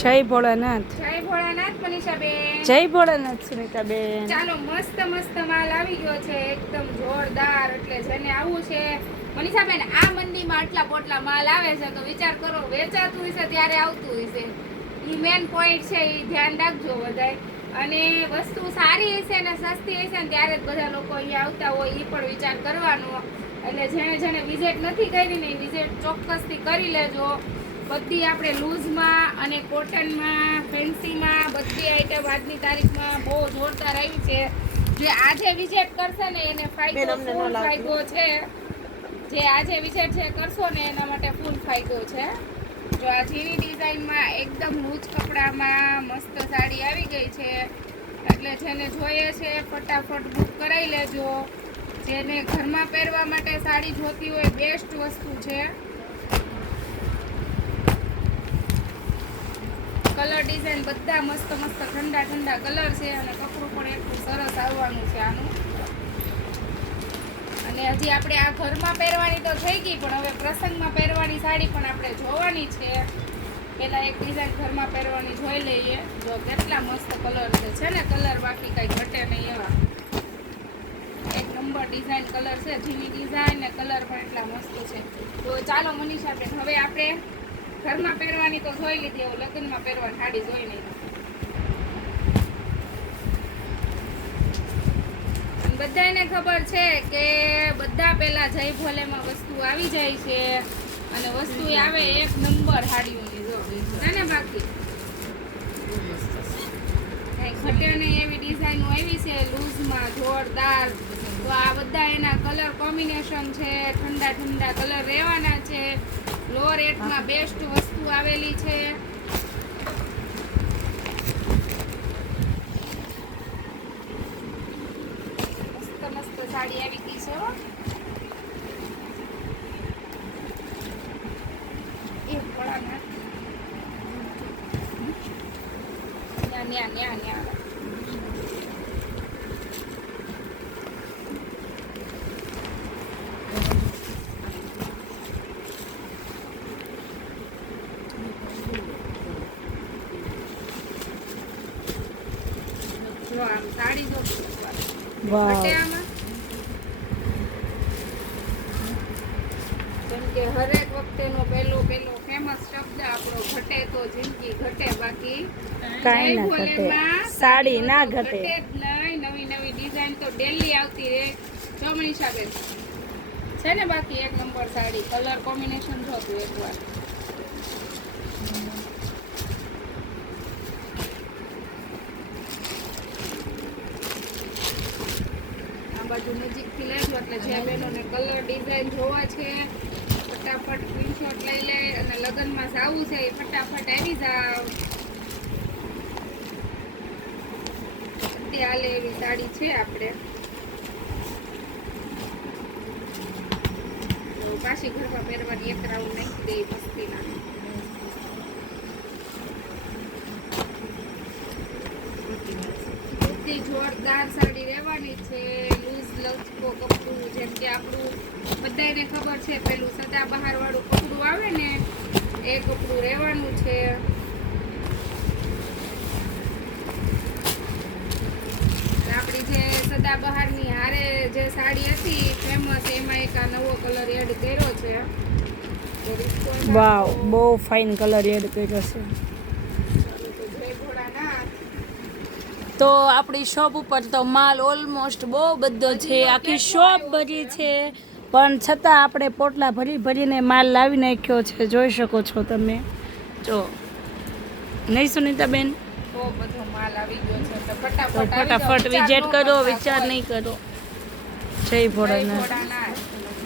જય ભોળાનાથ. જય ભોળાનાથ મનીષાબેન. જય ભોળાનાથ સુનિતાબેન. ચાલો મસ્ત મસ્ત માલ આવી ગયો છે એકદમ જોરદાર. એટલે જેને આવું છે મનીષાબેન આ મંદીમાં આટલા પોટલા માલ આવે છે તો વિચાર કરો વેચાતું હશે ત્યારે આવતું હશે. ઈ મેન પોઈન્ટ છે, ઈ ધ્યાન રાખજો બધાય. અને વસ્તુ સારી હશે ને સસ્તી હશે ને ત્યારે જ બધા લોકો અહીંયા આવતા હોય ઈ પણ વિચાર કરવાનો. એટલે જેને જેને વિઝિટ નથી કરી ને વિઝિટ ચોક્કસથી કરી લેજો. બધી આપણે લૂઝમાં અને કોટનમાં ફેન્સીમાં બધી આઈટમ આજની તારીખમાં બહુ જોરદાર આવી છે. જે આજે વિઝિટ કરશે ને એને ફાયદો છે. જે આજે વિઝિટ છે કરશો ને એના માટે ફૂલ ફાયદો છે. જો આ ઝીણી ડિઝાઇનમાં એકદમ લૂઝ કપડામાં મસ્ત સાડી આવી ગઈ છે. એટલે જેને જોઈએ છે ફટાફટ બુક કરાવી લેજો. જેને ઘરમાં પહેરવા માટે સાડી જોતી હોય બેસ્ટ વસ્તુ છે. કલર ડિઝાઇન બધા મસ્ત મસ્ત ઠંડા ઠંડા કલર છે અને કપડું પણ એટલું સરસ આવવાનું છે આનું. અને હજી આપણે આ ઘરમાં પહેરવાની તો થઈ ગઈ પણ હવે પ્રસંગમાં પહેરવાની સાડી પણ આપણે જોવાની છે. પેલા એક ડિઝાઇન ઘરમાં પહેરવાની જોઈ લઈએ. જો કેટલા મસ્ત કલર છે ને કલર બાકી કઈ ઘટે નહીં એવા એક નંબર ડિઝાઇન કલર છે. ઝીણી ડિઝાઇન ને કલર પણ એટલા મસ્ત છે. તો ચાલો મનીષાબેન હવે આપણે ઘરમાં પહેરવાની તો જોઈ લીધી, એવું લગ્નમાં પહેરવાની સાડી જોઈ નહીં. બધાને ખબર છે કે બધા પેલા જય ભોલેમાં વસ્તુ આવી જાય છે અને વસ્તુ આવે એક નંબર સાડીઓની જો ને બાકી કઈ ઘટે નહીં એવી ડિઝાઇનો આવી છે લૂઝમાં જોરદાર. તો આ બધા એના કલર કોમ્બિનેશન છે. ઠંડા ઠંડા કલર રહેવાના છે. લો રેટમાં બેસ્ટ વસ્તુ આવેલી છે. મસ્ત મસ્ત સાડી આવી ગઈ છે હો. એ ભોળાનાથ ન્યા ન્યા ન્યા સાડી જો ઘટે આમાં. જેમ કે હરેક વખતેનો પેલો ફેમસ શબ્દ આપણો ઘટે તો જિંદગી ઘટે બાકી કાંઈ ના ઘટે, સાડી ના ઘટે. નહીં નવી નવી ડિઝાઇન તો ડેલી આવતી રહે. જો મનીષાબેન છે ને બાકી એક નંબર સાડી કલર કોમ્બિનેશન જો તું એકવાર. બાજુ નજીકથી લેજો એટલે જે બહેનોને કલર ડિઝાઇન જોવા છે ફટાફટ સ્ક્રીનશોટ લઈ લે અને લગ્નમાં જાવું છે એ ફટાફટ આવી જાવ. બધી હાલે એવી સાડી છે આપણે. પાછી ઘરમાં પહેરવાની એક રાઉન્ડ નાખી દે મસ્તીના. બધી જોરદાર સાડી રહેવાની છે. લૂઝ લચકો કપડું જેમ કે આપણું બધાને ખબર છે પેલું સદાબહાર વાળું કપડું આવે ને એ કપડું રહેવાનું છે. આપણી જે સદાબહારની હારે જે સાડી હતી ફેમસ એમાં એક આ નવો કલર એડ કર્યો છે. વાવ બહુ ફાઇન કલર એડ કર્યો છે. તો આપણી શોપ ઉપર તો માલ ઓલમોસ્ટ બહુ બધો છે. આખી શોપ ભરી છે પણ છતાં આપણે પોટલા ભરી ભરીને માલ લાવી નાખ્યો છે. જોઈ શકો છો તમે. જો નહીં સુનિતાબેન? તો બધો માલ આવી ગયો છે તો ફટાફટ વિઝિટ કરો, વિચાર નહીં કરો. જય ભોળાનાથ.